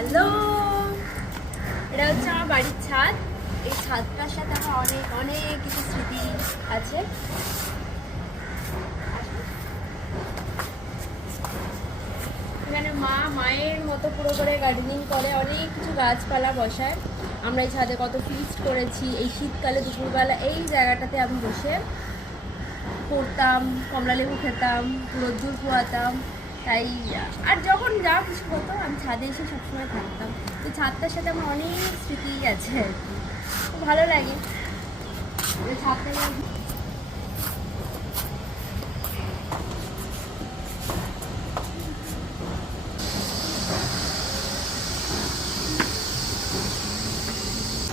Hello, এটা হচ্ছে আমার বাড়ির ছাদ। এই ছাদটার সাথে আমার অনেক অনেক কিছু স্মৃতি আছে। এখানে মায়ের মতো পুরো করে গার্ডেনিং করে, অনেক কিছু গাছপালা বসায়। আমরা এই ছাদে কত ফিস্ট করেছি। এই শীতকালে দুপুরবেলা এই জায়গাটাতে আমি বসে পড়তাম, কমলালেবু খেতাম, রোদ্দুর পোয়াতাম। তাই আর যখন যা কিছু হতো আমি ছাদে এসে সবসময় থাকতাম। তো ছাদটার সাথে আমার অনেক স্মৃতি আছে আর কি, খুব ভালো লাগে ছাদটা।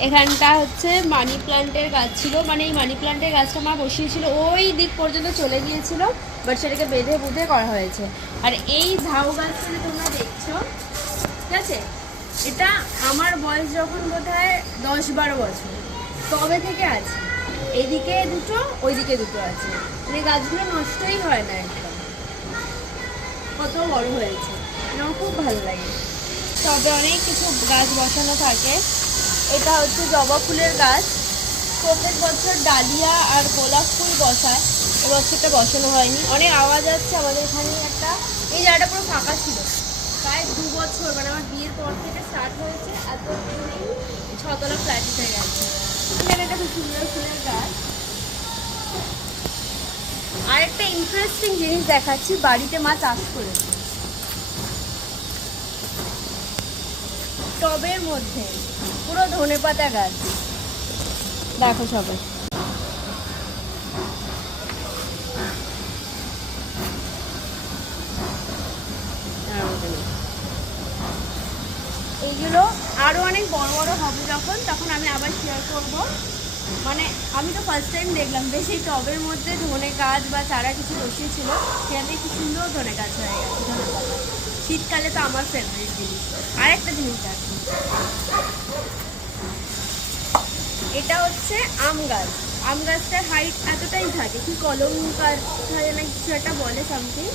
এখানটা হচ্ছে মানি প্ল্যান্টের গাছ ছিল, মানে এই মানি প্ল্যান্টের গাছটা মা বসিয়েছিল, ওই দিক পর্যন্ত চলে গিয়েছিল, বাট সেটাকে বেঁধে বুঁধে করা হয়েছে। আর এই ঝাউ গাছটা যে তোমরা দেখছো, ঠিক আছে, এটা আমার বয়স যখন বোধ হয় 10-12 বছর তবে থেকে আছে। এইদিকে দুটো, ওইদিকে দুটো আছে। মানে গাছগুলো নষ্টই হয় না একদম, কত বড় হয়েছে। আমার খুব ভালো লাগে। তবে অনেক কিছু গাছ বসানো থাকে। এটা হচ্ছে জবা ফুলের গাছ। প্রত্যেক বছর ডালিয়া আর গোলাপ ফুল বসায়, এবছরটা বসানো হয়নি। অনেক আওয়াজ আসছে আমাদের এখানে। একটা এই জায়গাটা পুরো ফাঁকা ছিল প্রায় 2 বছর, মানে আমার বিয়ের পর থেকে স্টার্ট হয়েছে, এত 6তলা ফ্ল্যাট হয়ে গেছে। এখানে একটা খুব সুন্দর ফুলের গাছ। আর একটা ইন্টারেস্টিং জিনিস দেখাচ্ছি, বাড়িতে মা চাষ করেছে টবের মধ্যে, পুরো ধনেপাতা গাছ। দেখো সবাই, এইগুলো আরো অনেক বড় বড় হবে যখন, তখন আমি আবার শেয়ার করব। মানে আমি তো ফার্স্ট টাইম দেখলাম যে সেই টবের মধ্যে ধনে গাছ বা চারা কিছু বসিয়েছিল, সেখানে কি সুন্দর ধনে গাছ হয়ে গেছে। ধনেপাতা শীতকালে তো আমার ফেভারিট জিনিস। আর একটা জিনিস আছে, এটা হচ্ছে আম গাছ। আম গাছটার হাইট এতটাই থাকে, কি কলমকার না কিছু একটা বলে সামথিং।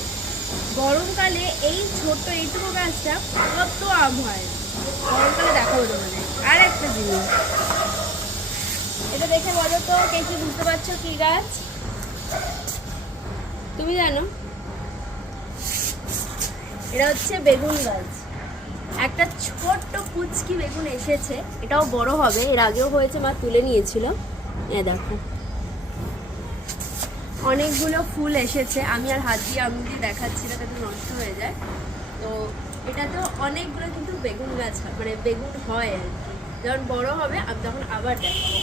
গরমকালে এই ছোট্ট এইটুকু গাছটা কত আম হয়, গরমকালে দেখাবো তোমাদের। আর একটা জিনিস, এটা দেখে বলো তো কে কি বুঝতে পারছো কি গাছ? তুমি জানো? এটা হচ্ছে বেগুন গাছ। একটা ছোট্ট কুচকি বেগুন এসেছে, এটাও বড় হবে, এর আগেও হয়েছে, মা তুলে নিয়েছিল। দেখো অনেকগুলো ফুল এসেছে। আমি আর হাত দিয়ে আমি দিয়ে দেখাচ্ছি না, তাতে নষ্ট হয়ে যায়। তো এটা তো অনেকগুলো কিন্তু বেগুন গাছ, মানে বেগুন হয় আর কি। যখন বড় হবে আমি তখন আবার দেখাবো।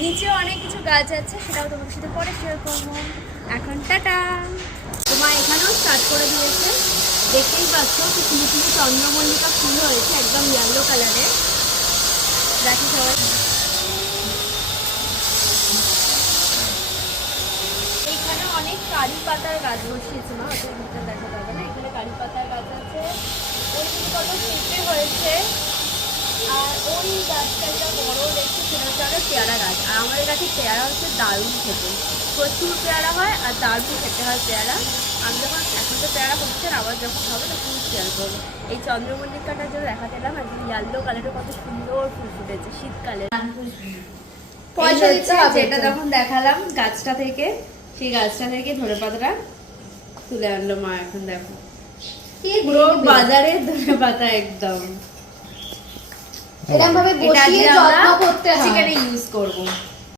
নিচে অনেক কিছু গাছ আছে, সেটাও তোমার সাথে পরে শেয়ার করবো। এখন টাটা। তোমার এখানেও স্টার্ট করে দিয়েছে, দেখতেই পাচ্ছ কি ফুলি ফুলি চন্দ্রমল্লিকা ফুল হয়েছে, একদম ইয়েলো কালারের। দেখো সবাই, এইখানে অনেক কারি পাতার গাছ বসিয়েছে মা, ওদের ভিতরে দেখা যাবে না। এখানে কারি পাতার গাছ আছে, ওই কত পেঁপে হয়েছে। আর ওই গাছটা একটা বড় দেখছি, সেটা হচ্ছে আমাদের পেয়ারা গাছ। আর আমাদের কাছে পেয়ারা হচ্ছে দারুণ খেতে, প্রচুর পেয়ারা হয় আর দারুণ খেতে হয় পেয়ারা। আমি যখন এখন তো পেয়ারা হচ্ছে না, আবার যখন হবে তখন শেয়ার করবো। এই চন্দ্রমল্লিকাটার জন্য দেখাতে এলাম, একদম ইয়েলো কালারের কত সুন্দর ফুল ফুটেছে শীতকালে। পয়সা দিচ্ছে, যেটা তখন দেখালাম গাছটা থেকে, সেই গাছটা থেকে ধনেপাতাটা তুলে আনলো মা। এখন দেখো পুরো বাজারের ধনেপাতা একদম। এরকম ভাবে বসিয়ে যত্ন করতে হয়, চিকেনে ইউজ করব।